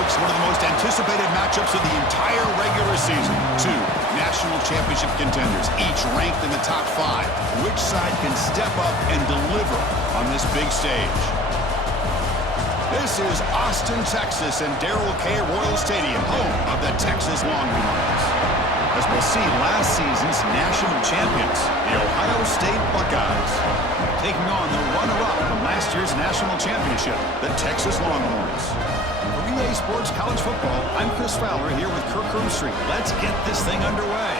folks. One of the most anticipated matchups of the entire regular season. Two national championship contenders, each ranked in the top 5. Which side can step up and deliver on this big stage? This is Austin, Texas, and Darrell K. Royal Stadium, home of the Texas Longhorns. As we'll see, last season's national champions, the Ohio State Buckeyes, taking on the runner-up from last year's national championship, the Texas Longhorns. For EA Sports College Football, I'm Chris Fowler here with Kirk Herbstreit. Let's get this thing underway.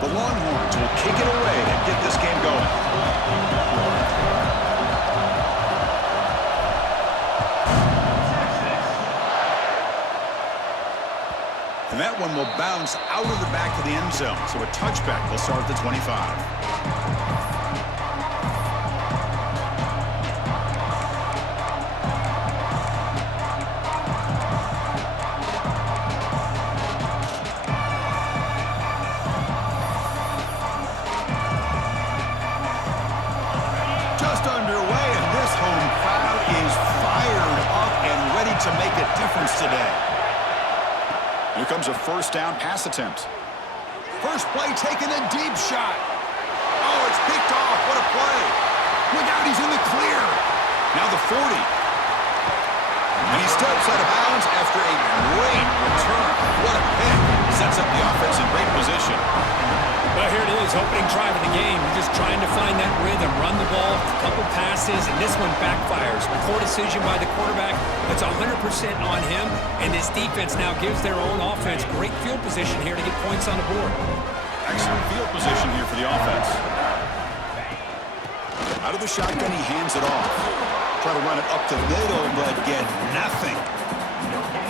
The Longhorns will kick it away and get this game going. And that one will bounce out of the back of the end zone. So a touchback will start at the 25. To make a difference today. Here comes a first down pass attempt. First play taken, a deep shot. Oh, it's picked off. What a play. Look out, he's in the clear. Now the 40. And he steps out of bounds after a great return. What a pick. Sets up the offense in great position. Well, here it is, opening drive of the game. You're just trying to find that rhythm, run the ball, a couple passes, and this one backfires. Poor decision by the quarterback. It's 100% on him, and this defense now gives their own offense great field position here to get points on the board. Excellent field position here for the offense. Out of the shotgun, he hands it off. Try to run it up the middle, but get nothing.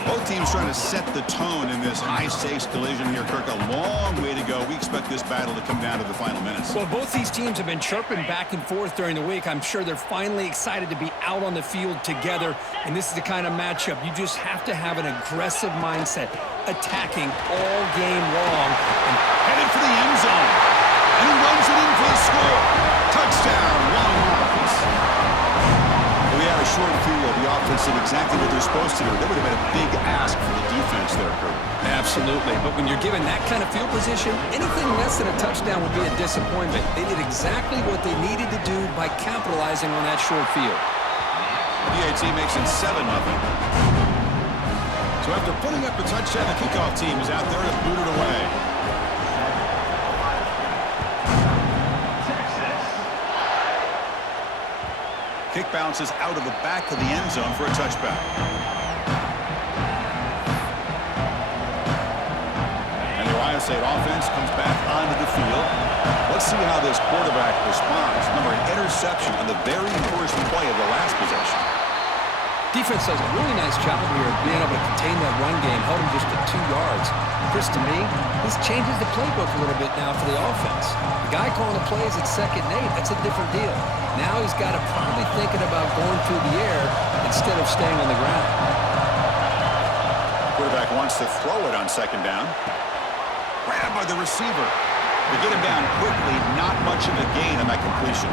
Both teams trying to set the tone in this high-stakes collision here, Kirk. A long way to go. We expect this battle to come down to the final minutes. Well, both these teams have been chirping back and forth during the week. I'm sure they're finally excited to be out on the field together, and this is the kind of matchup you just have to have an aggressive mindset, attacking all game long. And headed for the end zone. And he runs it in for the score. Touchdown, Longhorns. We had a short field. The offense did exactly what they're supposed to do. That would have been a big ask for the defense there, Kurt. Absolutely. But when you're given that kind of field position, anything less than a touchdown would be a disappointment. They did exactly what they needed to do by capitalizing on that short field. PAT makes it 7-0. So after putting up a touchdown, the kickoff team is out there to boot it away. Kick bounces out of the back of the end zone for a touchback. And the Ohio State offense comes back onto the field. Let's see how this quarterback responds. Remember, an interception on the very first play of the last possession. Defense does a really nice job here of being able to contain that run game, held him just at 2 yards. Chris, to me, this changes the playbook a little bit now for the offense. The guy calling the plays at 2nd and 8, that's a different deal. Now he's got to probably thinking about going through the air instead of staying on the ground. Quarterback wants to throw it on 2nd down. Grabbed by the receiver. They get him down quickly, not much of a gain on that completion.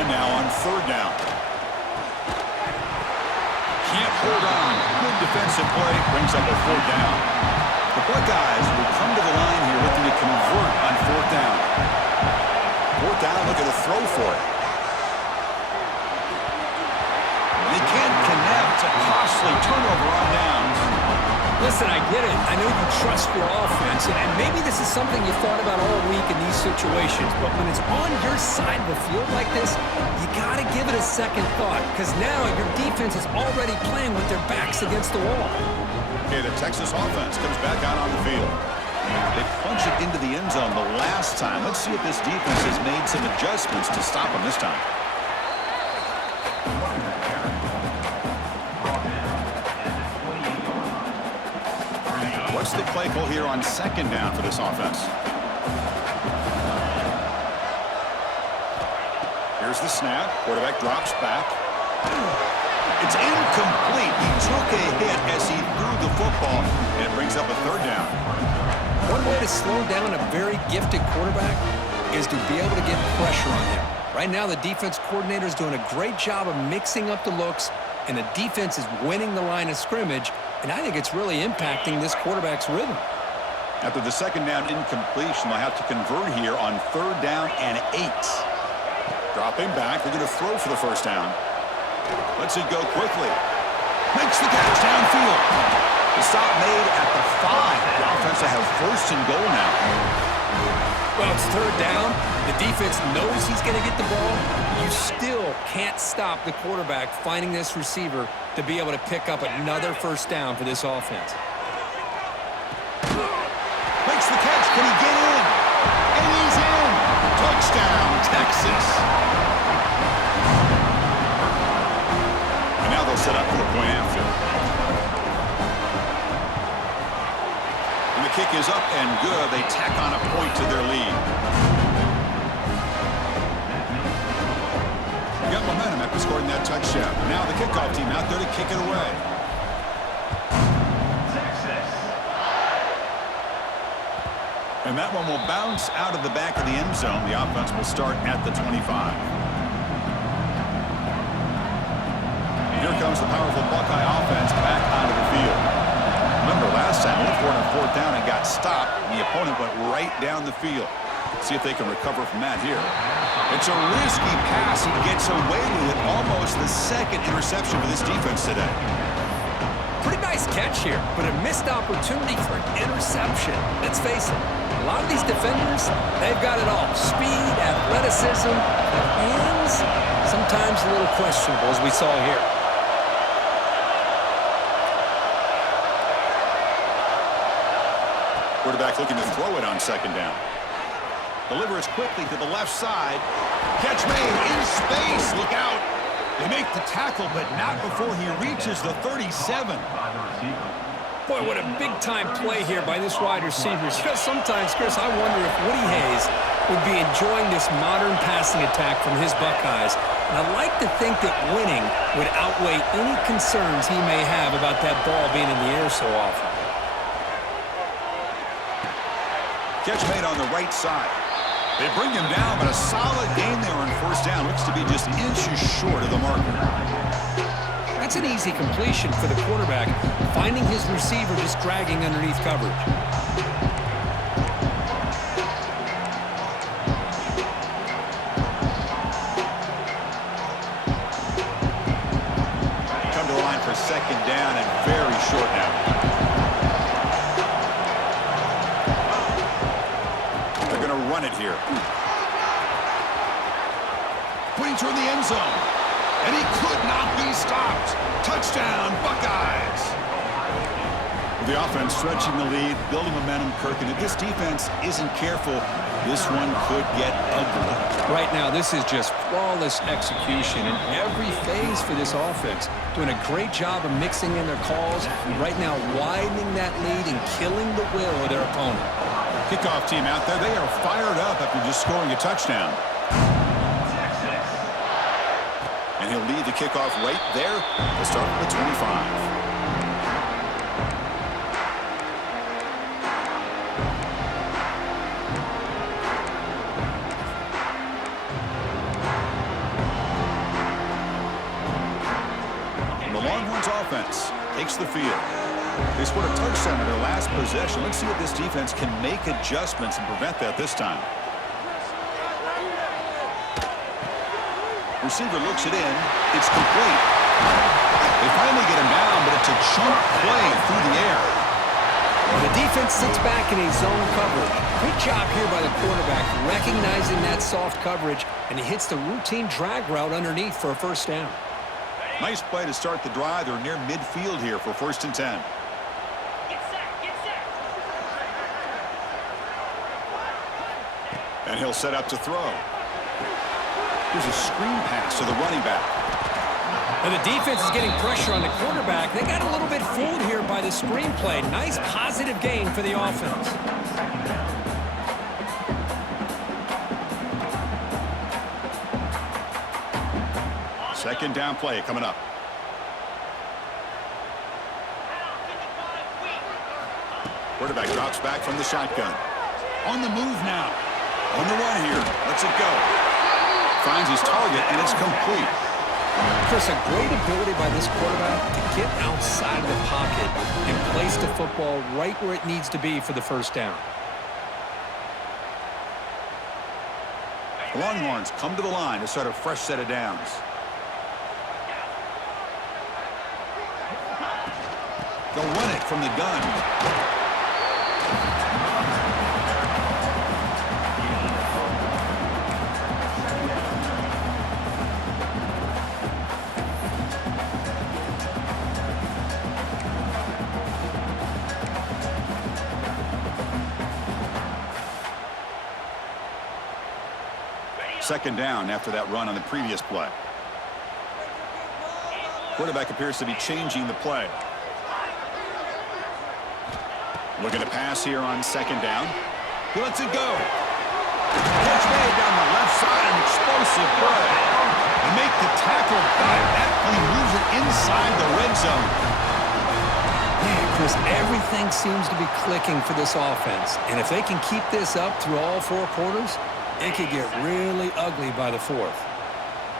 Now on 3rd down. Can't hold on. Good defensive play. Brings up a 4th down. The Buckeyes will come to the line here looking to convert on 4th down. 4th down, looking to throw for it. And he can't connect. A costly turnover on downs. Let's Listen, I get it. I know you trust your offense, and maybe this is something you thought about all week in these situations, but when it's on your side of the field like this, you got to give it a second thought, because now your defense is already playing with their backs against the wall. Okay, the Texas offense comes back out on the field. They punch it into the end zone the last time. Let's see if this defense has made some adjustments to stop them this time. What's the play call here on second down for this offense? Here's the snap. Quarterback drops back. It's incomplete. He took a hit as he threw the football, and it brings up a third down. One way to slow down a very gifted quarterback is to be able to get pressure on him. Right now, the defense coordinator is doing a great job of mixing up the looks, and the defense is winning the line of scrimmage, and I think it's really impacting this quarterback's rhythm. After the second down incompletion, they'll have to convert here on third down and 8. Dropping back, they're going to throw for the first down. Lets it go quickly. Makes the catch downfield. The stop made at the 5. The offense will have first and goal now. Well, it's third down. The defense knows he's going to get the ball. You still can't stop the quarterback finding this receiver to be able to pick up another first down for this offense. Makes the catch. Can he get in? And he's in. Touchdown, Texas. And now they'll set up for the point after. And the kick is up and good. They tack on a point to their lead. Got momentum after scoring that touchdown. Now the kickoff team out there to kick it away. And that one will bounce out of the back of the end zone. The offense will start at the 25. And here comes the powerful Buckeye offense back onto the field. Remember, last time, went for it on fourth down and got stopped, and the opponent went right down the field. See if they can recover from that here. It's a risky pass. He gets away with it. Almost the second interception for this defense today. Pretty nice catch here, but a missed opportunity for an interception. Let's face it, a lot of these defenders, they've got it all. Speed, athleticism, hands, sometimes a little questionable, as we saw here. Quarterback looking to throw it on second down. Delivers quickly to the left side. Catch made in space. Look out. They make the tackle, but not before he reaches the 37. Boy, what a big-time play here by this wide receiver. Sometimes, Chris, I wonder if Woody Hayes would be enjoying this modern passing attack from his Buckeyes. And I'd like to think that winning would outweigh any concerns he may have about that ball being in the air so often. Catch made on the right side. They bring him down, but a solid gain there on first down. Looks to be just inches short of the marker. That's an easy completion for the quarterback, finding his receiver just dragging underneath coverage. Come to the line for second down and very short now. Run it here. Putting toward the end zone. And he could not be stopped. Touchdown, Buckeyes. The offense stretching the lead, building momentum, Kirk. And if this defense isn't careful, this one could get ugly. Right now, this is just flawless execution in every phase for this offense. Doing a great job of mixing in their calls. Right now, widening that lead and killing the will of their opponent. Kickoff team out there. They are fired up after just scoring a touchdown. And he'll lead the kickoff right there. We'll start with the 25. And the Longhorns offense takes the field. They scored a touchdown in their last possession. Let's see if this defense can make adjustments and prevent that this time. Receiver looks it in. It's complete. They finally get him down, but it's a chunk play through the air. And the defense sits back in a zone coverage. Good job here by the quarterback, recognizing that soft coverage, and he hits the routine drag route underneath for a first down. Nice play to start the drive. They're near midfield here for 1st and 10. And he'll set up to throw. Here's a screen pass to the running back. And the defense is getting pressure on the quarterback. They got a little bit fooled here by the screenplay. Nice positive gain for the offense. Second down play coming up. Quarterback drops back from the shotgun. On the move now. On the run here. Lets it go. Finds his target, and it's complete. Chris, a great ability by this quarterback to get outside of the pocket and place the football right where it needs to be for the first down. The Longhorns come to the line to start a fresh set of downs. They'll run it from the gun. Second down after that run on the previous play. Quarterback appears to be changing the play. Looking to pass here on second down. He lets it go. Catch made down the left side, an explosive play. And make the tackle directly moves it inside the red zone. Man, Chris, everything seems to be clicking for this offense. And if they can keep this up through all 4 quarters, it could get really ugly by the 4th.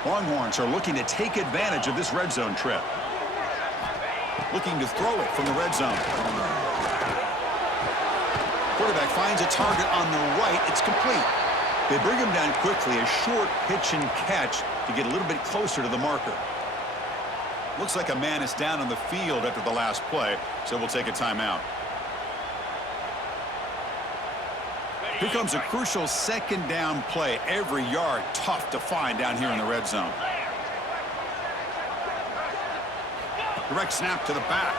Longhorns are looking to take advantage of this red zone trip. Looking to throw it from the red zone. Quarterback finds a target on the right. It's complete. They bring him down quickly. A short pitch and catch to get a little bit closer to the marker. Looks like a man is down on the field after the last play, so we'll take a timeout. Here comes a crucial second down play. Every yard tough to find down here in the red zone. Direct snap to the back.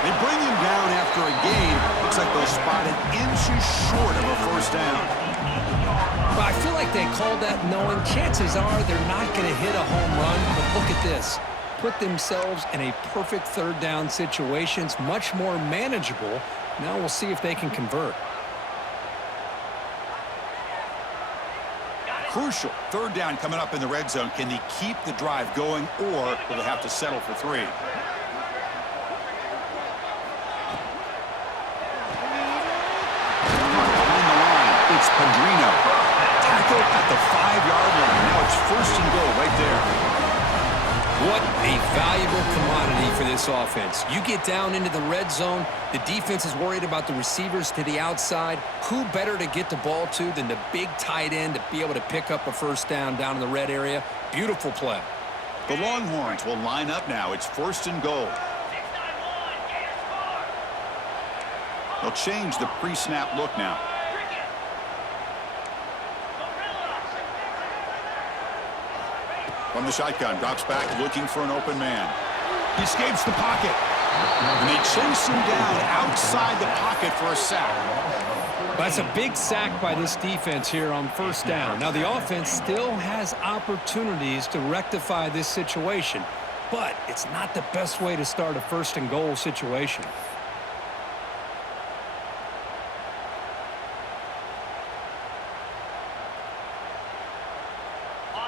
They bring him down after a gain. Looks like they'll spot it inches short of a first down. But I feel like they called that knowing chances are they're not going to hit a home run. But look at this. Put themselves in a perfect third down situation. It's much more manageable. Now we'll see if they can convert. Crucial third down coming up in the red zone. Can they keep the drive going, or will they have to settle for 3? Behind the line, it's Pedrino. Tackle at the 5-yard line. Now it's 1st and goal right there. What a valuable commodity for this offense. You get down into the red zone, the defense is worried about the receivers to the outside. Who better to get the ball to than the big tight end to be able to pick up a first down in the red area? Beautiful play. The Longhorns will line up now. It's 1st and goal. They'll change the pre-snap look now. From the shotgun, drops back looking for an open man. He escapes the pocket. And they chase him down outside the pocket for a sack. That's a big sack by this defense here on first down. Now the offense still has opportunities to rectify this situation, but it's not the best way to start a 1st and goal situation.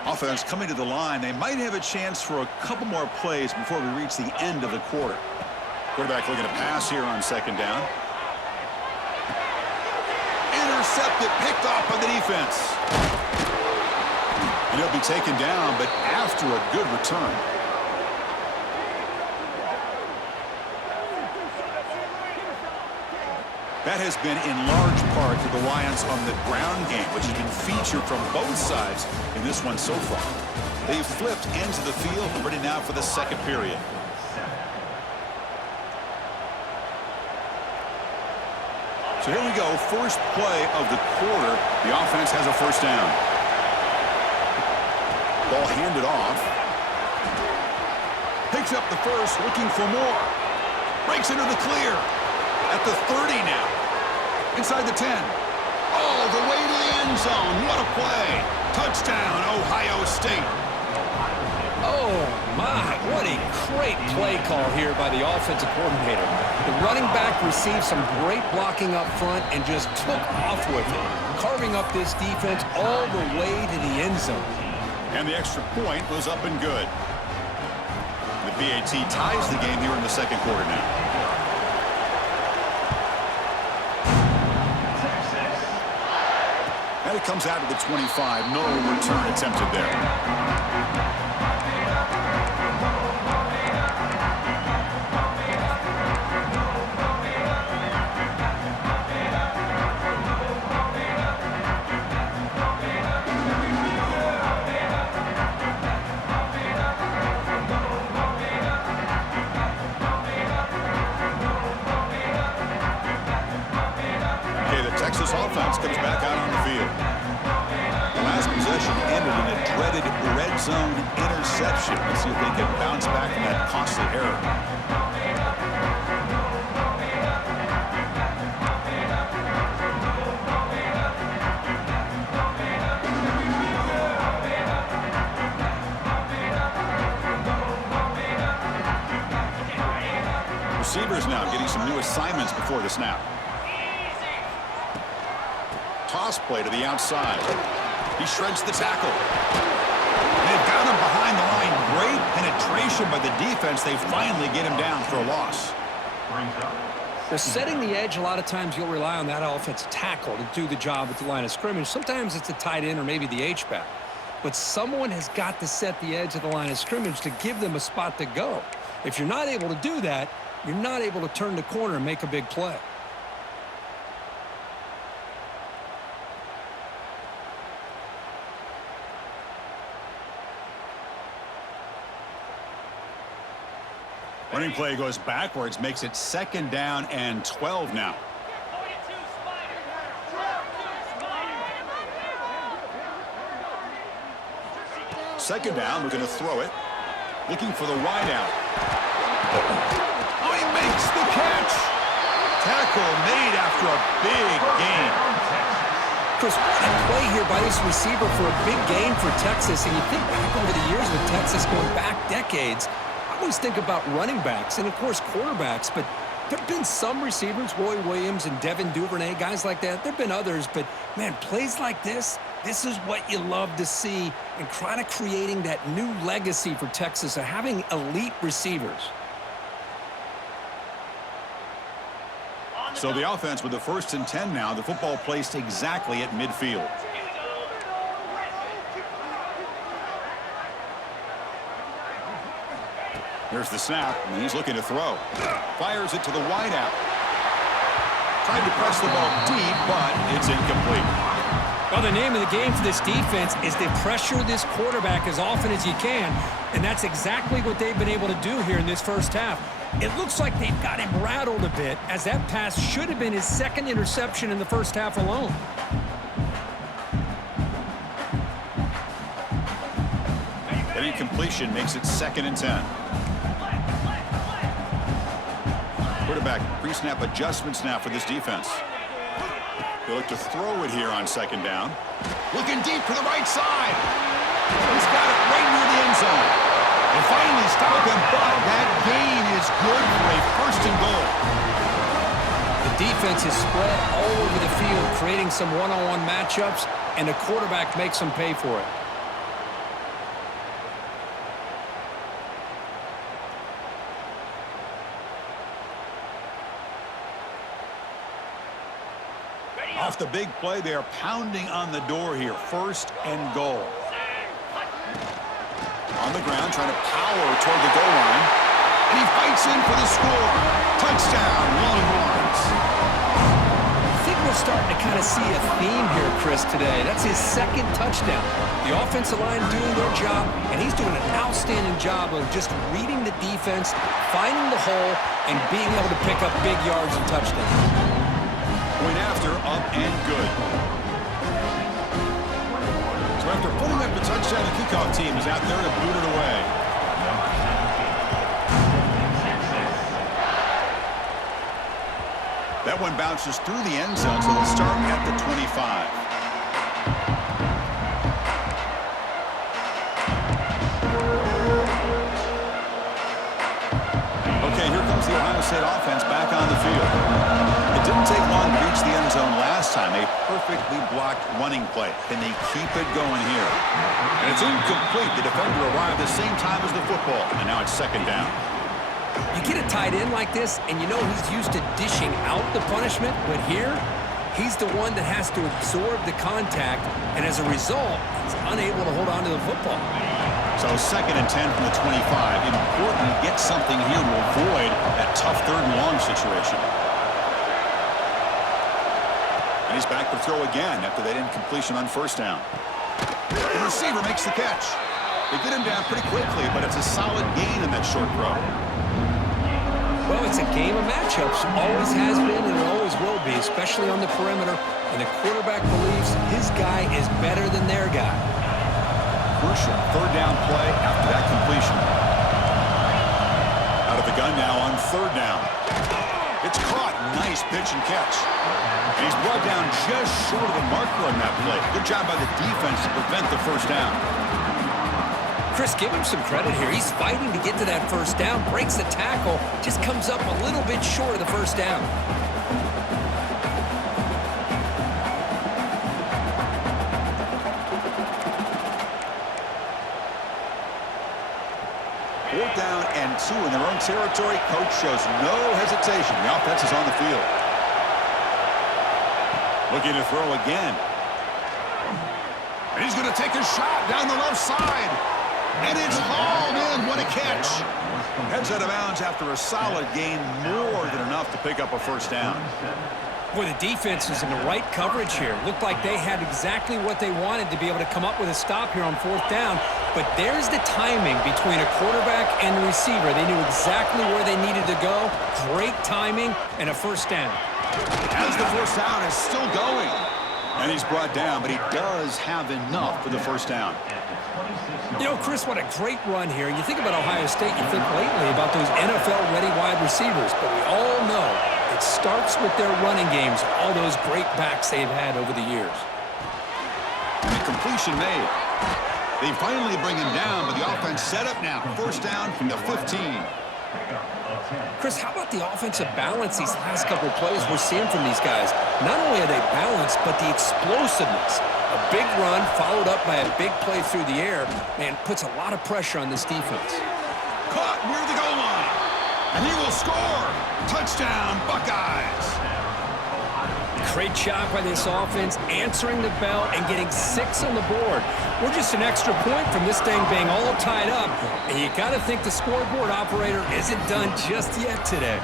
Offense coming to the line. They might have a chance for a couple more plays before we reach the end of the quarter. Quarterback looking to pass here on second down. Intercepted, picked off by the defense. And he'll be taken down, but after a good return. That has been in large part the reliance on the ground game, which has been featured from both sides in this one so far. They've flipped into the field, ready now for the second period. So here we go, first play of the quarter. The offense has a first down. Ball handed off. Picks up the first, looking for more. Breaks into the clear. At the 30 now. Inside the 10. All the way to the end zone. What a play. Touchdown, Ohio State. Oh, my. What a great play call here by the offensive coordinator. The running back received some great blocking up front and just took off with it, carving up this defense all the way to the end zone. And the extra point was up and good. The BAT ties the game here in the second quarter now. And it comes out to the 25. No return attempted there. Texas offense comes back out on the field. The last possession ended in a dreaded red zone interception. Let's see if they can bounce back from that costly error. Receivers now getting some new assignments before the snap. Toss play to the outside. He shreds the tackle. And they've got him behind the line. Great penetration by the defense. They finally get him down for a loss. Well, setting the edge, a lot of times you'll rely on that offensive tackle to do the job at the line of scrimmage. Sometimes it's a tight end or maybe the H-back. But someone has got to set the edge of the line of scrimmage to give them a spot to go. If you're not able to do that, you're not able to turn the corner and make a big play. Running play goes backwards, makes it second down and 12 now. Second down, we're going to throw it. Looking for the wide out. Oh, he makes the catch. Tackle made after a big gain. Chris, what a play here by this receiver for a big gain for Texas. And you think back over the years with Texas going back decades, I always think about running backs and, of course, quarterbacks, but there have been some receivers, Roy Williams and Devin Duvernay, guys like that. There have been others, but, man, plays like this is what you love to see and kind of creating that new legacy for Texas of having elite receivers. So the offense with the 1st and 10 now, the football placed exactly at midfield. Here's the snap, and he's looking to throw. Fires it to the wide out. Tried to press the ball deep, but it's incomplete. Well, the name of the game for this defense is to pressure this quarterback as often as you can, and that's exactly what they've been able to do here in this first half. It looks like they've got him rattled a bit, as that pass should have been his second interception in the first half alone. An incompletion makes it 2nd and 10. Quarterback pre-snap adjustments now for this defense. They look to throw it here on 2nd down. Looking deep to the right side. He's got it right near the end zone. They finally stop him, but that gain is good for a 1st and goal. The defense is spread all over the field, creating some one-on-one matchups, and the quarterback makes them pay for it. Off the big play, they are pounding on the door here. 1st and goal. On the ground, trying to power toward the goal line. And he fights in for the score. Touchdown, Longhorns. I think we're starting to kind of see a theme here, Chris, today. That's his 2nd touchdown. The offensive line doing their job, and he's doing an outstanding job of just reading the defense, finding the hole, and being able to pick up big yards and touchdowns. Point after, up and good. So after putting up the touchdown, the kickoff team is out there to boot it away. That one bounces through the end zone, so they'll start at the 25. Okay, here comes the Ohio State offense back on the field. It didn't take long to reach the end zone last time. A perfectly blocked running play. Can they keep it going here? And it's incomplete. The defender arrived the same time as the football, and now it's second down. You get a tight end like this, and you know he's used to dishing out the punishment, but here, he's the one that has to absorb the contact, and as a result, he's unable to hold on to the football. So second and 10 from the 25. Important to get something here to avoid that tough third and long situation. And he's back to throw again after that incompletion on first down. The receiver makes the catch. They get him down pretty quickly, but it's a solid gain in that short throw. Well, it's a game of matchups. Always has been and it always will be, especially on the perimeter. And the quarterback believes his guy is better than their guy. Crucial third down play after that completion. Out of the gun now on third down. It's caught. Nice pitch and catch. And he's brought down just short of the marker on that play. Good job by the defense to prevent the first down. Chris, give him some credit here. He's fighting to get to that first down, breaks the tackle, just comes up a little bit short of the first down. Fourth down and 2 in their own territory. Coach shows no hesitation. The offense is on the field. Looking to throw again. And he's going to take a shot down the left side. And it's hauled in. What a catch. Heads out of bounds after a solid gain. More than enough to pick up a first down. Boy, the defense was in the right coverage here. Looked like they had exactly what they wanted to be able to come up with a stop here on fourth down. But there's the timing between a quarterback and the receiver. They knew exactly where they needed to go. Great timing and a first down. As the first down is still going. And he's brought down, but he does have enough for the first down. You know, Chris, what a great run here. You think about Ohio State, you think lately about those NFL-ready wide receivers, but we all know it starts with their running games, all those great backs they've had over the years. And the completion made. They finally bring him down, but the offense set up now. First down from the 15. Chris, how about the offensive balance these last couple of plays we're seeing from these guys? Not only are they balanced, but the explosiveness. A big run followed up by a big play through the air, man, puts a lot of pressure on this defense. Caught near the goal line. And he will score. Touchdown, Buckeyes. Great job by this offense, answering the bell and getting 6 on the board. We're just an extra point from this thing being all tied up. And you got to think the scoreboard operator isn't done just yet today.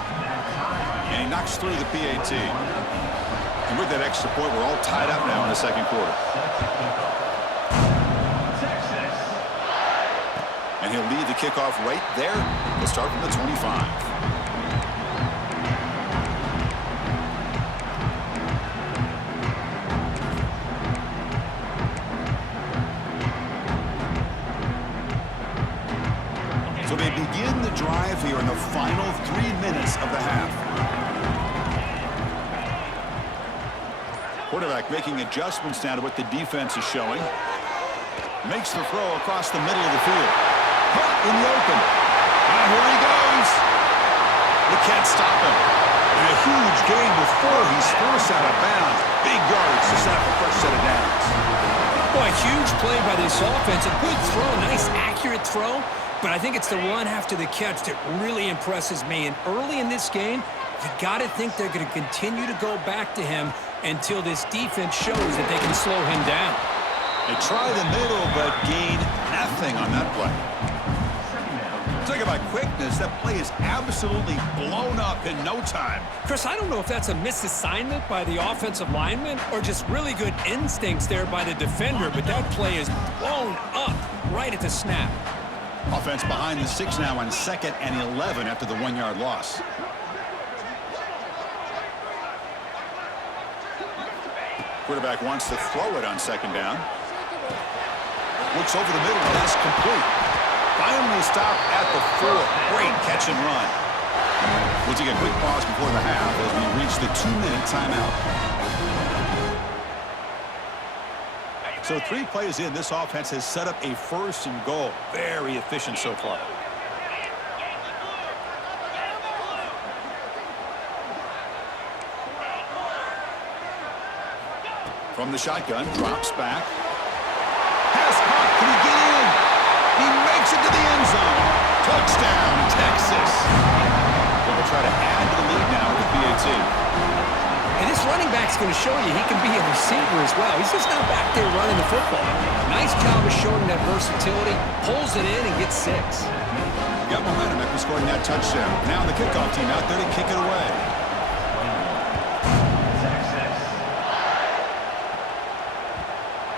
And he knocks through the PAT. And with that extra point, we're all tied up now in the second quarter. And he'll lead the kickoff right there. We'll start from the 25. So they begin the drive here in the final 3 minutes of the half. Quarterback making adjustments now to what the defense is showing. Makes the throw across the middle of the field. Caught in the open. And here he goes. They can't stop him. And a huge gain before he's forced out of bounds. Big yards to set up a fresh set of downs. Boy, huge play by this offense. A good throw, a nice accurate throw. But I think it's the run after the catch that really impresses me. And early in this game, you got to think they're going to continue to go back to him until this defense shows that they can slow him down. They try the middle, but gain nothing on that play. Talk about quickness. That play is absolutely blown up in no time. Chris, I don't know if that's a misassignment by the offensive lineman or just really good instincts there by the defender, but that play is blown up right at the snap. Offense behind the 6 now on 2nd and 11 after the 1-yard loss. Quarterback wants to throw it on second down. Looks over the middle, and that's complete. Finally stopped at the 4. Great catch and run. We'll take a quick pause before the half as we reach the 2-minute timeout. So 3 plays in, this offense has set up a 1st and goal. Very efficient so far. From the shotgun, drops back. Pass caught. Can he get in? He makes it to the end zone. Touchdown, Texas. They'll try to add to the lead now with PAT. And this running back's going to show you he can be a receiver as well. He's just not back there running the football. Nice job of showing that versatility. Pulls it in and gets 6. Got momentum after scoring that touchdown. Now the kickoff team out there to kick it away.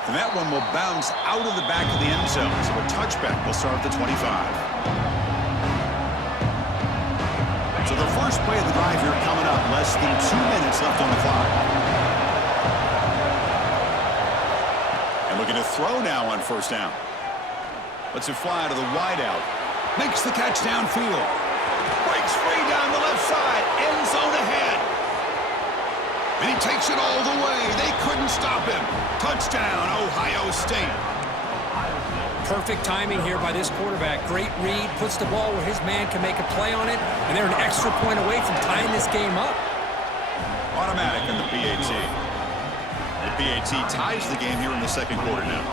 And that one will bounce out of the back of the end zone. So a touchback will start at the 25. So the first play of the drive here coming up. Less than 2 minutes left on the clock. And looking to throw now on first down. Lets it fly to the wideout. Makes the catch downfield. Breaks free down the left side. End zone ahead. And he takes it all the way. They couldn't stop him. Touchdown, Ohio State. Perfect timing here by this quarterback. Great read, puts the ball where his man can make a play on it, and they're an extra point away from tying this game up. Automatic in the PAT. The PAT ties the game here in the second quarter now.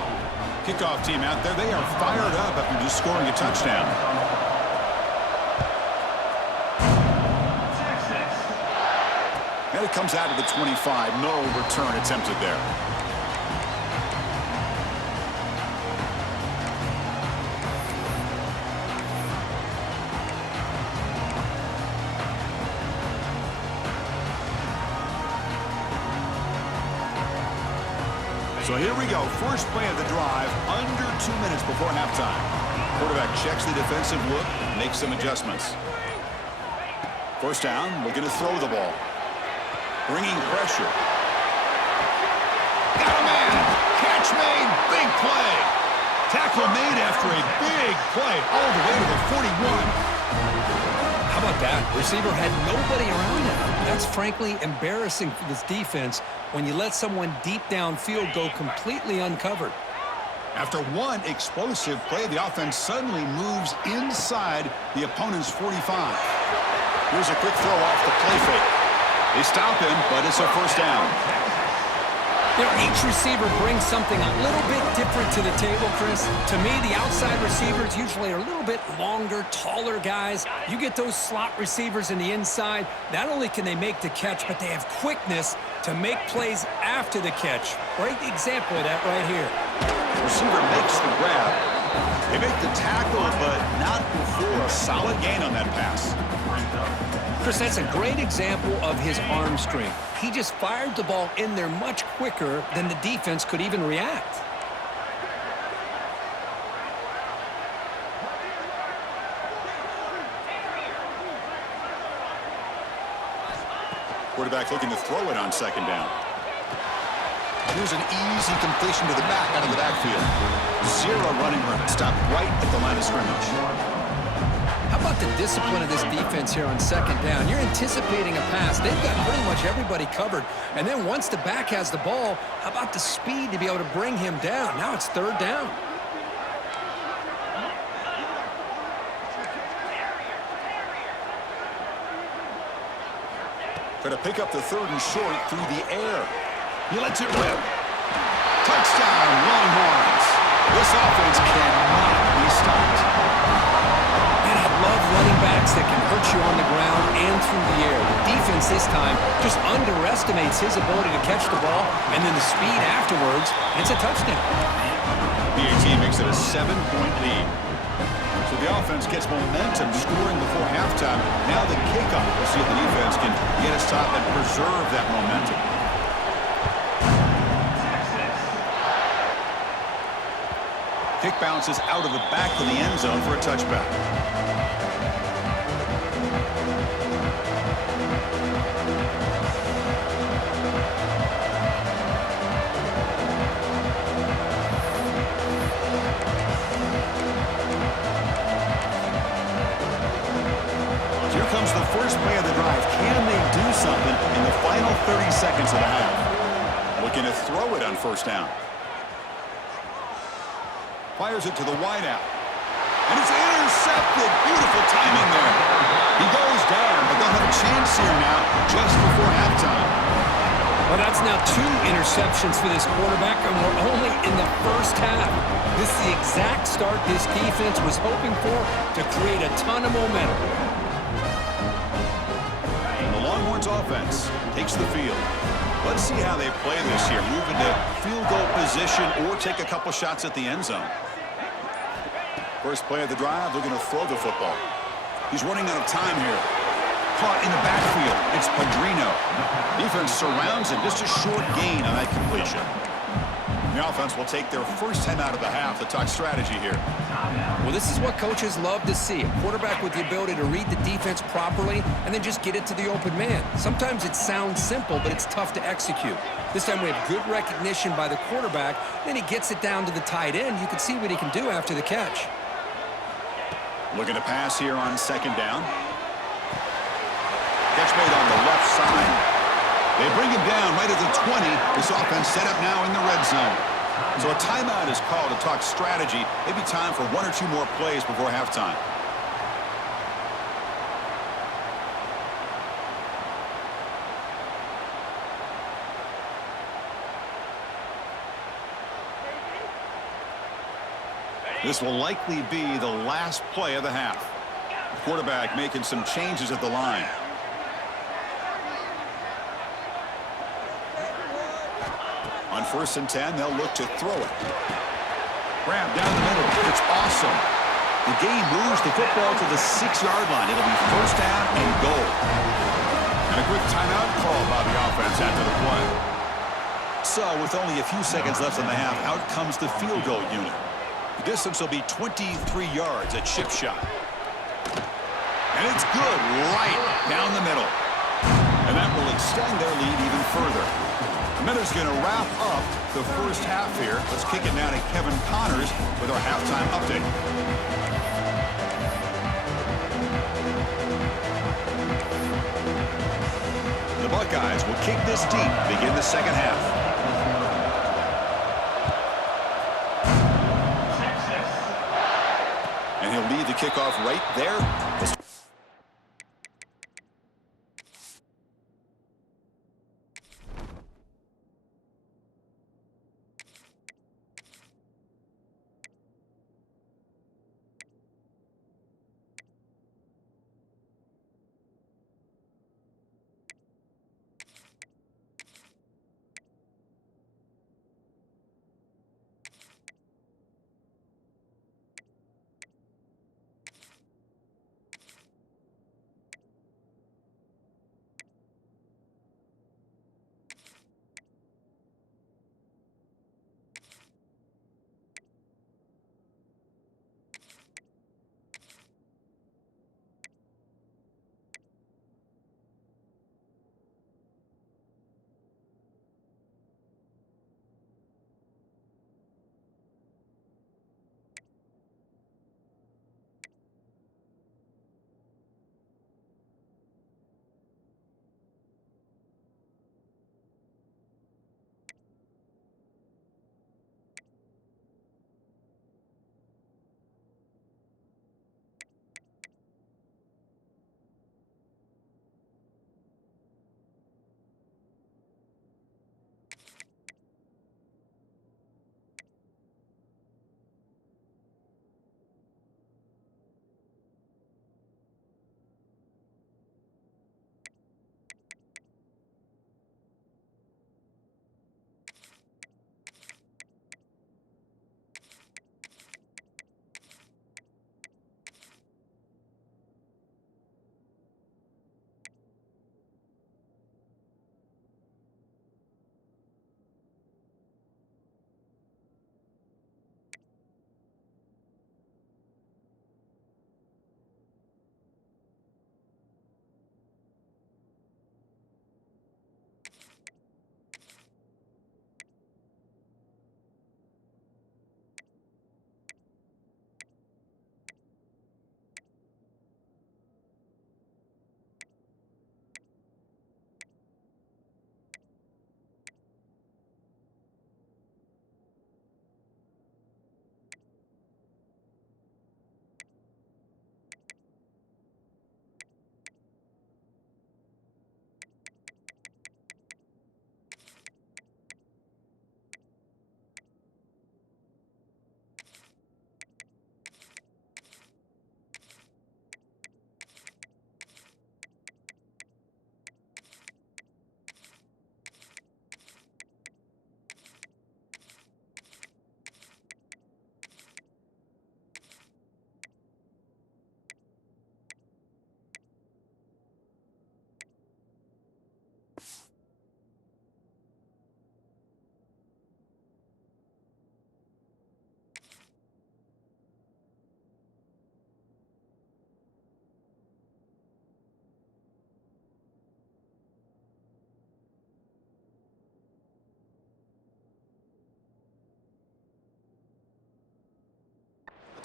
Kickoff team out there, they are fired up after just scoring a touchdown. And it comes out of the 25. No return attempted there. So here we go. First play of the drive, under 2 minutes before halftime. Quarterback checks the defensive look, makes some adjustments. First down, looking to throw the ball. Bringing pressure. Got a man. Catch made. Big play. Tackle made after a big play all the way to the 41. How about that? Receiver had nobody around him. That's frankly embarrassing for this defense when you let someone deep downfield go completely uncovered. After one explosive play, the offense suddenly moves inside the opponent's 45. Here's a quick throw off the play fake. They stop him, but it's a first down. You know, each receiver brings something a little bit different to the table, Chris. To me, the outside receivers usually are a little bit longer, taller guys. You get those slot receivers in the inside, not only can they make the catch, but they have quickness to make plays after the catch. Great example of that right here. Receiver makes the grab. They make the tackle, but not before a solid gain on that pass. Chris, that's a great example of his arm strength. He just fired the ball in there much quicker than the defense could even react. Quarterback looking to throw it on second down. Here's an easy completion to the back out of the backfield. Zero running room. Stopped right at the line of scrimmage. How about the discipline of this defense here on second down? You're anticipating a pass. They've got pretty much everybody covered. And then once the back has the ball, how about the speed to be able to bring him down? Now it's third down. Going to pick up the third and short through the air. He lets it rip. Touchdown, Longhorns. This offense cannot be stopped. And I love running backs that can hurt you on the ground and through the air. The defense this time just underestimates his ability to catch the ball, and then the speed afterwards, and it's a touchdown. PAT makes it a 7-point lead. So the offense gets momentum scoring before halftime. Now the kickoff. We'll see if the defense can get a stop and preserve that momentum. Kick bounces out of the back of the end zone for a touchback. seconds of the half. Looking to throw it on first down. Fires it to the wideout. And it's intercepted. Beautiful timing there. He goes down, but they'll have a chance here now just before halftime. Well, that's now 2 interceptions for this quarterback, and we're only in the first half. This is the exact start this defense was hoping for to create a ton of momentum. The Longhorns offense takes the field. Let's see how they play this here. Move into field goal position or take a couple shots at the end zone. First play of the drive, they're going to throw the football. He's running out of time here. Caught in the backfield. It's Padrino. Defense surrounds him. Just a short gain on that completion. The offense will take their first 10 out of the half to talk strategy here. Well, this is what coaches love to see. A quarterback with the ability to read the defense properly and then just get it to the open man. Sometimes it sounds simple, but it's tough to execute. This time we have good recognition by the quarterback. Then he gets it down to the tight end. You can see what he can do after the catch. Looking to pass here on second down. Catch made on the left side. They bring him down right at the 20. This offense set up now in the red zone. So a timeout is called to talk strategy. Maybe time for 1 or 2 more plays before halftime. This will likely be the last play of the half. The quarterback making some changes at the line. On first and 10, they'll look to throw it. Grab down the middle. It's awesome. The game moves the football to the 6-yard line. It'll be first down and goal. And a quick timeout call by the offense after the play. So with only a few seconds left in the half, out comes the field goal unit. The distance will be 23 yards at chip shot. And it's good right down the middle. And that will extend their lead even further. The Miners going to wrap up the first half here. Let's kick it now to Kevin Connors with our halftime update. The Buckeyes will kick this deep to begin the second half. And he'll lead the kickoff right there.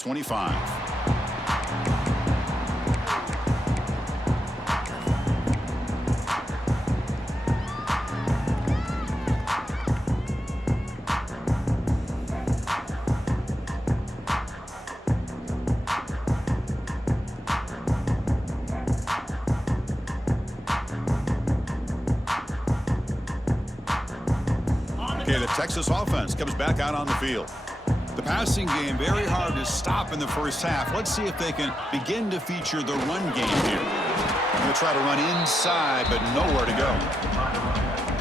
25. Okay, the Texas offense comes back out on the field. The passing game, very hard to stop in the first half. Let's see if they can begin to feature the run game here. They're going to try to run inside, but nowhere to go.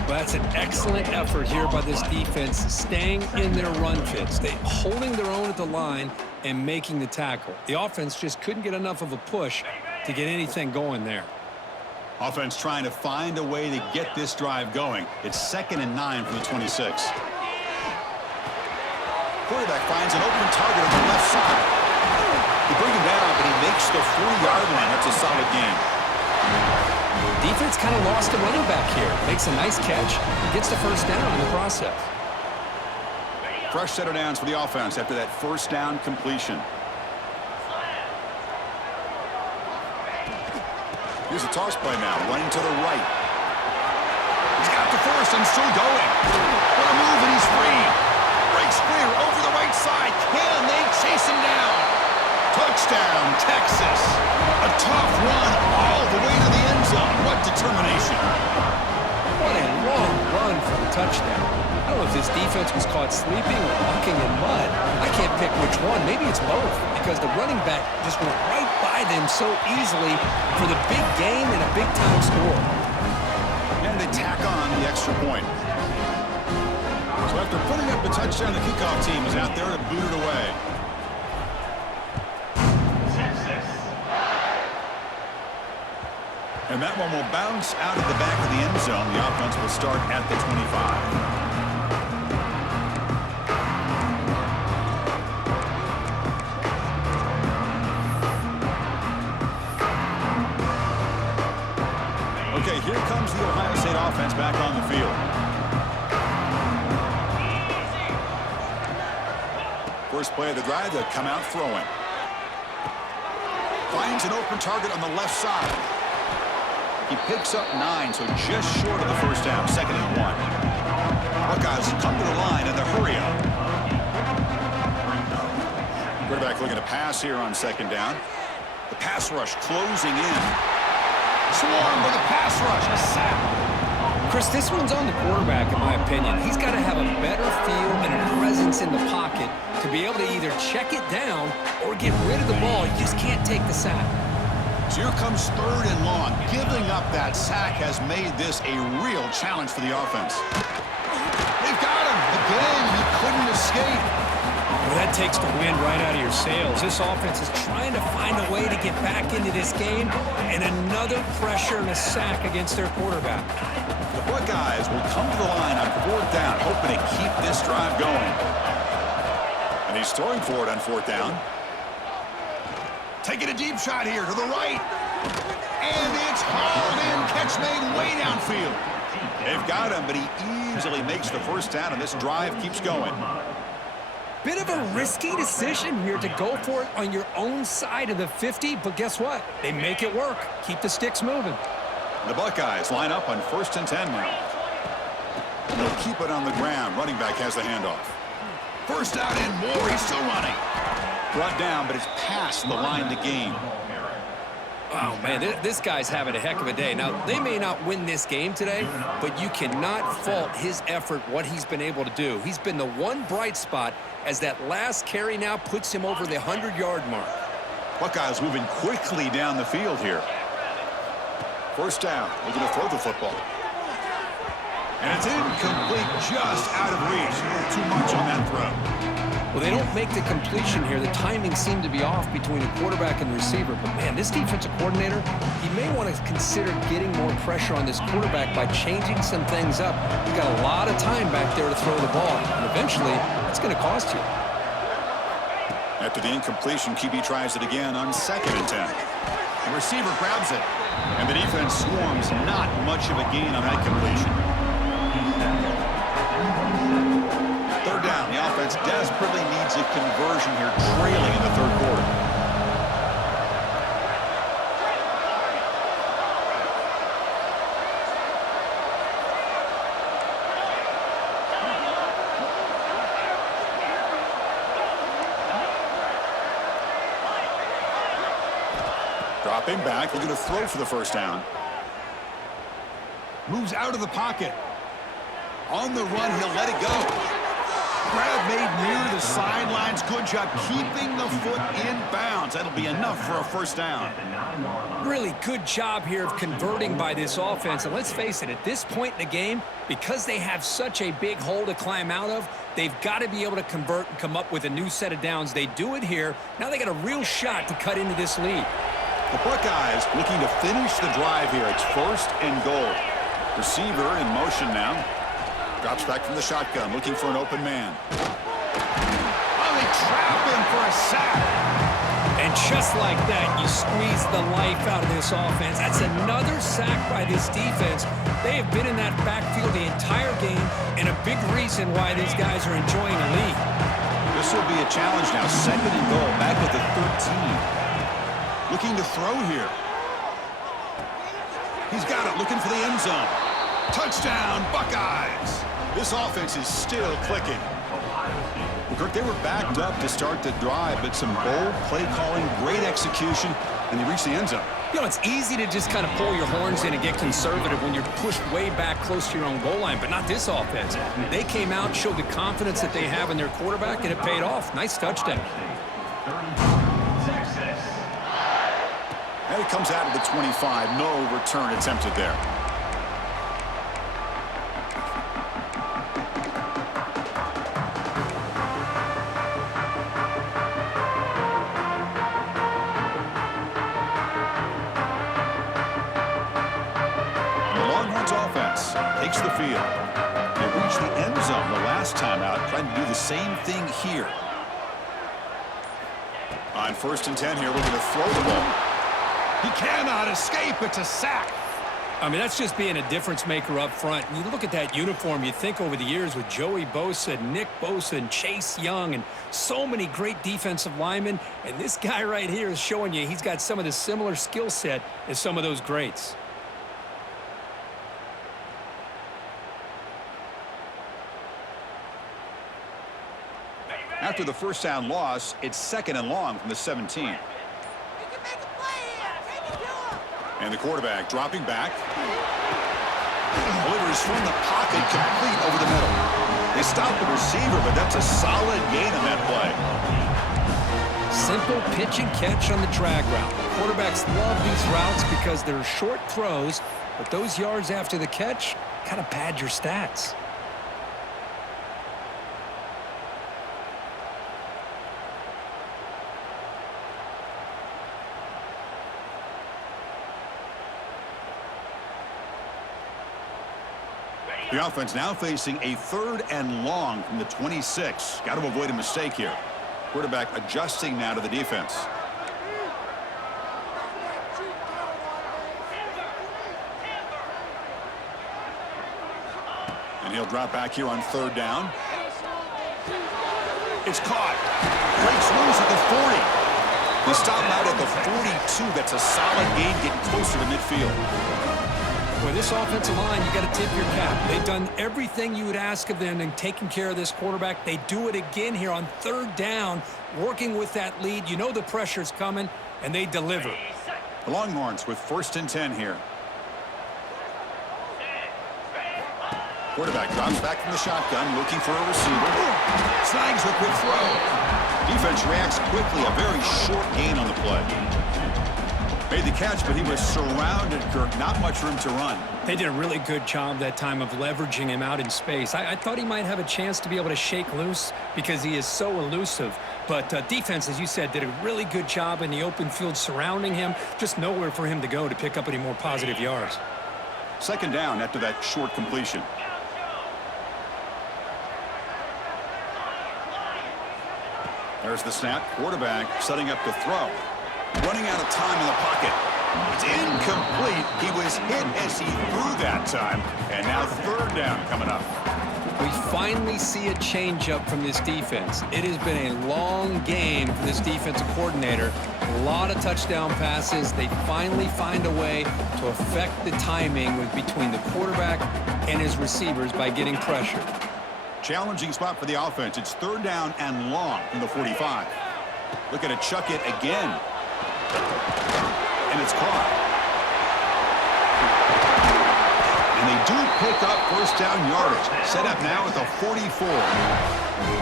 Well, that's an excellent effort here by this defense, staying in their run fits. They holding their own at the line and making the tackle. The offense just couldn't get enough of a push to get anything going there. Offense trying to find a way to get this drive going. It's 2nd and 9 from the 26. Quarterback finds an open target on the left side. They bring him down, but he makes the 4-yard line. That's a solid game. Defense kind of lost a running back here. Makes a nice catch. Gets the first down in the process. Fresh set of downs for the offense after that first down completion. Here's a toss play now, running to the right. He's got the first and still going. What a move, and he's free. Breaks clear over the right side. Can they chase him down? Touchdown, Texas. A tough run all the way to the end zone. What determination. What a long run for the touchdown. I don't know if this defense was caught sleeping or walking in mud. I can't pick which one. Maybe it's both, because the running back just went right by them so easily for the big game and a big-time score. And they tack on the extra point. So after putting up the touchdown, the kickoff team is out there to boot it away. And that one will bounce out of the back of the end zone. The offense will start at the 25. Okay, here comes the Ohio State offense back on the field. First play of the drive, they'll come out throwing. Finds an open target on the left side. He picks up 9, so just short of the first down, 2nd and 1. Buckeyes come to the line in the hurry up. Quarterback looking to pass here on 2nd down. The pass rush closing in. Swarmed by the pass rush, a sack. Chris, this one's on the quarterback, in my opinion. He's got to have a better feel and a presence in the pocket to be able to either check it down or get rid of the ball. You just can't take the sack. So here comes 3rd and long. Giving up that sack has made this a real challenge for the offense. They've got him. Again, he couldn't escape. Well, that takes the wind right out of your sails. This offense is trying to find a way to get back into this game, and another pressure and a sack against their quarterback. The Buckeyes will come to the line on 4th down, hoping to keep this drive going. And he's throwing for it on 4th down. Taking a deep shot here to the right. And it's hauled in. Catch made way downfield. They've got him, but he easily makes the first down, and this drive keeps going. Bit of a risky decision here to go for it on your own side of the 50, but guess what? They make it work. Keep the sticks moving. The Buckeyes line up on 1st and 10 now. And they'll keep it on the ground. Running back has the handoff. First out and more. He's still running. Brought down, but it's past the line to gain. Oh, man, this guy's having a heck of a day. Now, they may not win this game today, but you cannot fault his effort, what he's been able to do. He's been the one bright spot as that last carry now puts him over the 100-yard mark. Buckeyes moving quickly down the field here. First down, looking to throw the football. And it's incomplete, just out of reach. Too much on that throw. Well, they don't make the completion here. The timing seemed to be off between the quarterback and the receiver. But, man, this defensive coordinator, he may want to consider getting more pressure on this quarterback by changing some things up. He's got a lot of time back there to throw the ball. And eventually, it's going to cost you. After the incompletion, QB tries it again on 2nd and 10. The receiver grabs it. And the defense swarms. Not much of a gain on that completion. 3rd down. The offense desperately needs a conversion here, trailing in the 3rd quarter. Dropping back, looking to throw for the first down. Moves out of the pocket. On the run, he'll let it go. Grab made near the sidelines. Good job keeping the foot in bounds. That'll be enough for a first down. Really good job here of converting by this offense. And let's face it, at this point in the game, because they have such a big hole to climb out of, they've got to be able to convert and come up with a new set of downs. They do it here. Now they got a real shot to cut into this lead. The Buckeyes looking to finish the drive here. It's 1st and goal. Receiver in motion now. Drops back from the shotgun, looking for an open man. Oh, they trap him for a sack. And just like that, you squeeze the life out of this offense. That's another sack by this defense. They have been in that backfield the entire game, and a big reason why these guys are enjoying the lead. This will be a challenge now. 2nd and goal, back at the 13. Looking to throw here. He's got it, looking for the end zone. Touchdown, Buckeyes! This offense is still clicking. Well, Kirk, they were backed up to start the drive, but some bold play calling, great execution, and they reached the end zone. You know, it's easy to just kind of pull your horns in and get conservative when you're pushed way back close to your own goal line, but not this offense. They came out, showed the confidence that they have in their quarterback, and it paid off. Nice touchdown. And it comes out of the 25. No return attempted there. Takes the field. They reached the end zone the last time out, trying to do the same thing here. On 1st and 10 here, looking to throw the ball. He cannot escape. It's a sack. I mean, that's just being a difference maker up front. You look at that uniform, you think over the years with Joey Bosa, Nick Bosa, and Chase Young, and so many great defensive linemen, and this guy right here is showing you he's got some of the similar skill set as some of those greats. After the first down loss, it's 2nd and long from the 17. And the quarterback dropping back. Delivers from the pocket, complete over the middle. They stopped the receiver, but that's a solid gain on that play. Simple pitch and catch on the drag route. Quarterbacks love these routes because they're short throws, but those yards after the catch kind of pad your stats. The offense now facing a 3rd and long from the 26. Got to avoid a mistake here. Quarterback adjusting now to the defense. And he'll drop back here on 3rd down. It's caught. Breaks loose at the 40. They stop him out at the 42. That's a solid gain, getting closer to midfield. Boy, this offensive line, you got to tip your cap. They've done everything you would ask of them in taking care of this quarterback. They do it again here on 3rd down, working with that lead. You know the pressure's coming, and they deliver. The Longhorns with 1st and 10 here. Quarterback drops back from the shotgun, looking for a receiver. Snags a quick throw. Defense reacts quickly. A very short gain on the play. Made the catch, but he was surrounded, Kirk. Not much room to run. They did a really good job that time of leveraging him out in space. I thought he might have a chance to be able to shake loose because he is so elusive. But defense, as you said, did a really good job in the open field surrounding him. Just nowhere for him to go to pick up any more positive yards. 2nd down after that short completion. There's the snap. Quarterback setting up to throw. Running out of time in the pocket. It's incomplete. He was hit as he threw that time. And now 3rd down coming up. We finally see a changeup from this defense. It has been a long game for this defensive coordinator. A lot of touchdown passes. They finally find a way to affect the timing between the quarterback and his receivers by getting pressure. Challenging spot for the offense. It's 3rd down and long from the 45. Looking to chuck it again. and it's caught. And they do pick up first down yardage. Set up now at the 44.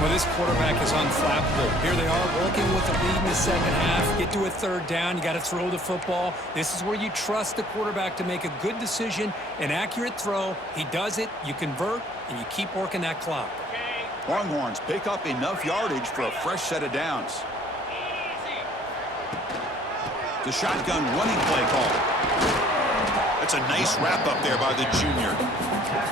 Well, this quarterback is unflappable. Here they are working with the lead in the second half. Get to a third down. You got to throw the football. This is where you trust the quarterback to make a good decision, an accurate throw. He does it, you convert, and you keep working that clock. Longhorns pick up enough yardage for a fresh set of downs. The shotgun running play call. That's a nice wrap up there by the junior.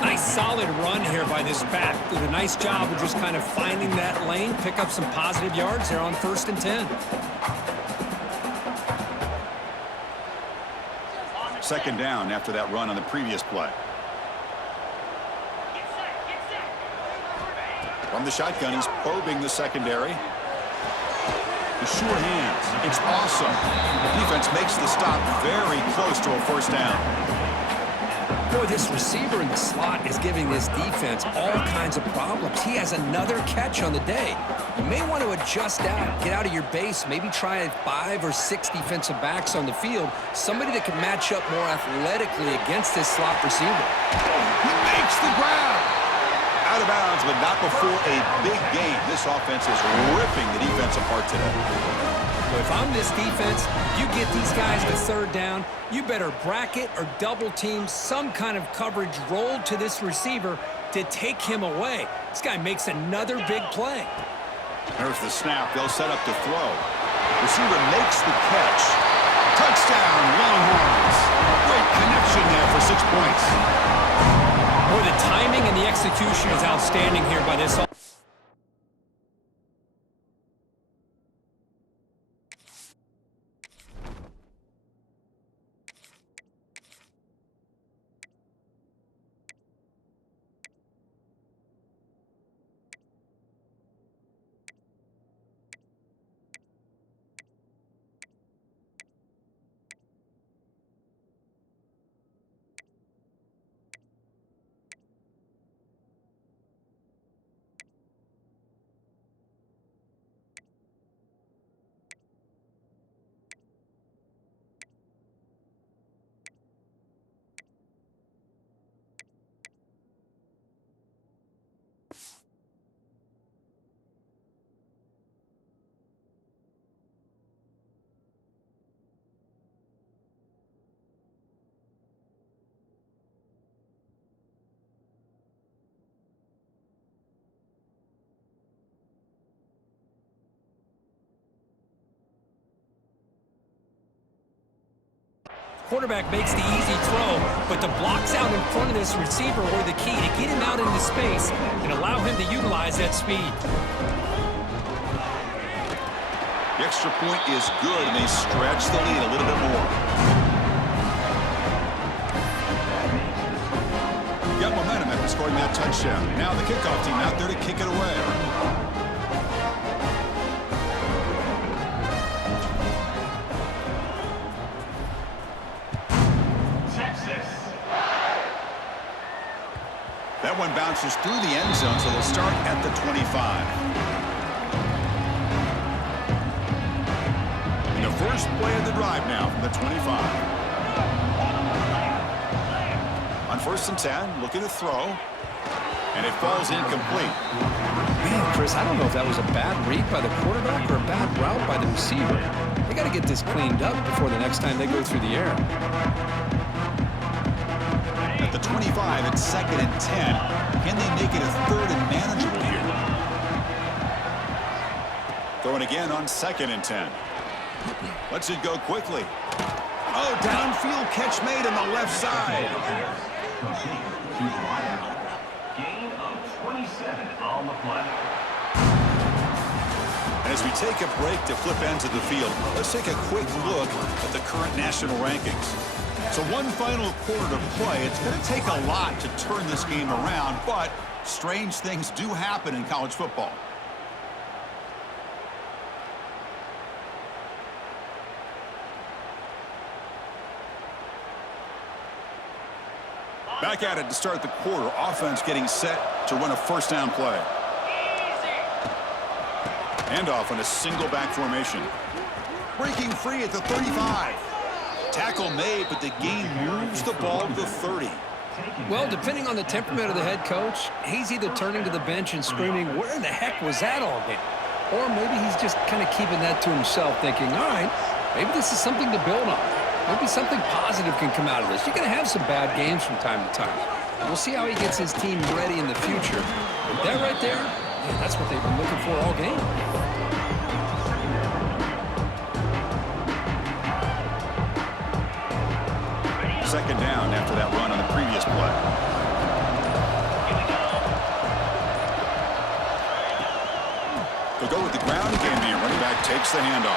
Nice solid run here by this back. Did a nice job of just kind of finding that lane, pick up some positive yards there on 1st and 10. Second down after that run on the previous play. From the shotgun, he's probing the secondary. The sure hands. It's awesome. Defense makes the stop very close to a first down. Boy, this receiver in the slot is giving this defense all kinds of problems. He has another catch on the day. You may want to adjust out, get out of your base, maybe try 5 or 6 defensive backs on the field, somebody that can match up more athletically against this slot receiver. He makes the grab. Out of bounds, but not before a big game. This offense is ripping the defense apart today. Well, if I'm this defense, you get these guys to third down, you better bracket or double team some kind of coverage roll to this receiver to take him away. This guy makes another big play. There's the snap. They'll set up to throw. Receiver makes the catch. Touchdown, Longhorns. Great connection there for 6 points. Boy, the timing and the execution is outstanding here by this. Quarterback makes the easy throw, but the blocks out in front of this receiver were the key to get him out into space and allow him to utilize that speed. The extra point is good, and they stretch the lead a little bit more. Got momentum after scoring that touchdown. Now the kickoff team out there to kick it away. That one bounces through the end zone, so they'll start at the 25. And the first play of the drive now from the 25. On 1st and 10, looking to throw. And it falls incomplete. Man, Chris, I don't know if that was a bad read by the quarterback or a bad route by the receiver. They got to get this cleaned up before the next time they go through the air. At the 25, it's 2nd and 10. Can they make it a 3rd and manageable here? Throwing again on 2nd and 10. Lets it go quickly. Oh, downfield catch made on the left side. Gain of 27 on the play. And as we take a break to flip ends of the field, let's take a quick look at the current national rankings. So one final quarter to play. It's going to take a lot to turn this game around, but strange things do happen in college football. Back at it to start the quarter. Offense getting set to run a first down play. Handoff on a single back formation. Breaking free at the 35. Tackle made, but the gain moves the ball to the 30. Well, depending on the temperament of the head coach, he's either turning to the bench and screaming, where in the heck was that all game? Or maybe he's just kind of keeping that to himself, thinking, all right, maybe this is something to build on. Maybe something positive can come out of this. You're going to have some bad games from time to time. We'll see how he gets his team ready in the future. But that right there, man, that's what they've been looking for all game. Second down after that run on the previous play. They'll go with the ground game here. Running back takes the handoff.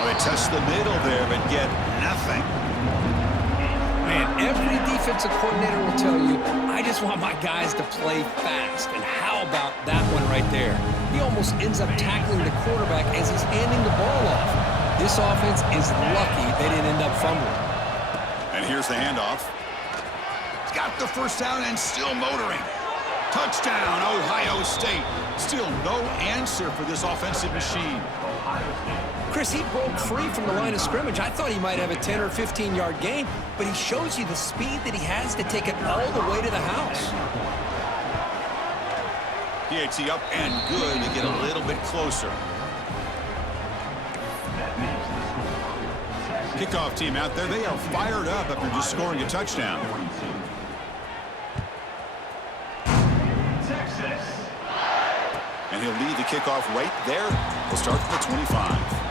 Well, they test the middle there, but get nothing. Man, every defensive coordinator will tell you, I just want my guys to play fast. And how about that one right there? He almost ends up tackling the quarterback as he's handing the ball off. This offense is lucky they didn't end up fumbling. And here's the handoff. He's got the first down and still motoring. Touchdown, Ohio State. Still no answer for this offensive machine. Chris, he broke free from the line of scrimmage. I thought he might have a 10 or 15-yard gain, but he shows you the speed that he has to take it all the way to the house. PAT up and good to get a little bit closer. Kickoff team out there, they are fired up after just scoring a touchdown. And he'll lead the kickoff right there. He'll start from the 25.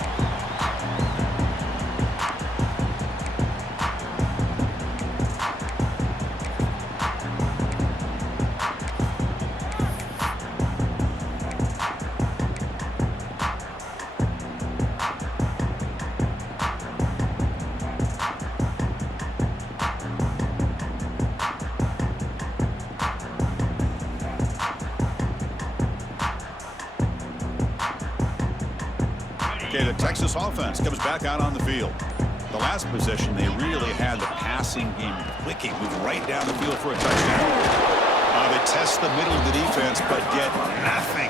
Okay, the Texas offense comes back out on the field. The last possession, they really had the passing game clicking, move right down the field for a touchdown. They test the middle of the defense, but get nothing.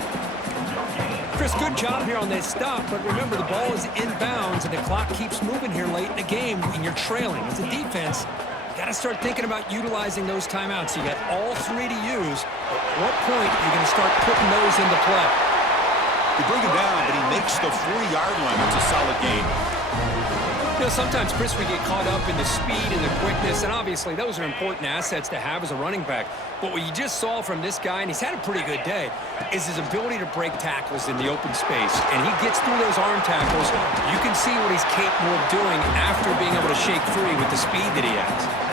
Chris, good job here on this stop, but remember the ball is inbounds and the clock keeps moving here late in the game and you're trailing. As a defense, you got to start thinking about utilizing those timeouts. You got all three to use. At what point are you going to start putting those into play? They bring him down, but he makes the 40-yard line. That's a solid gain. You know, sometimes, Chris, we get caught up in the speed and the quickness, and obviously those are important assets to have as a running back. But what you just saw from this guy, and he's had a pretty good day, is his ability to break tackles in the open space. And he gets through those arm tackles. You can see what he's capable of doing after being able to shake free with the speed that he has.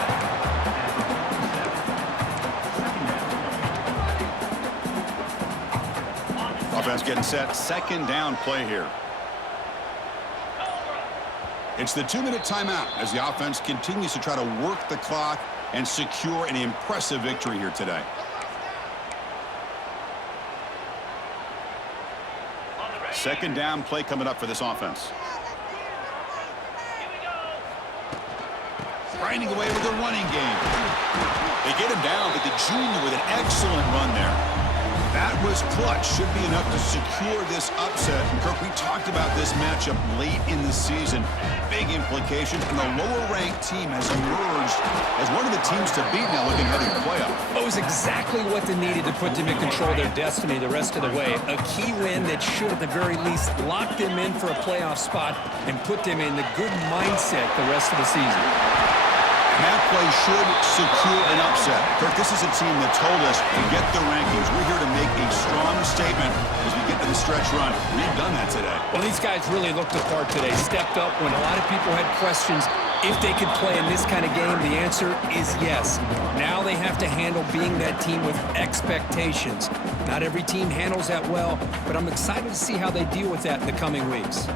Offense getting set. Second down play here. It's the 2-minute timeout as the offense continues to try to work the clock and secure an impressive victory here today. Second down play coming up for this offense. Grinding away with the running game. They get him down, but the junior with an excellent run there. That was clutch. Should be enough to secure this upset. And Kirk, we talked about this matchup late in the season. Big implications, and the lower-ranked team has emerged as one of the teams to beat now looking ahead in the playoff. It was exactly what they needed to put them in control of their destiny the rest of the way. A key win that should, at the very least, lock them in for a playoff spot and put them in the good mindset the rest of the season. And that play should secure an upset. Kirk, this is a team that told us, forget the rankings. We're here to make a strong statement as we get to the stretch run. We've done that today. Well, these guys really looked the part today. Stepped up when a lot of people had questions if they could play in this kind of game. The answer is yes. Now they have to handle being that team with expectations. Not every team handles that well, but I'm excited to see how they deal with that in the coming weeks.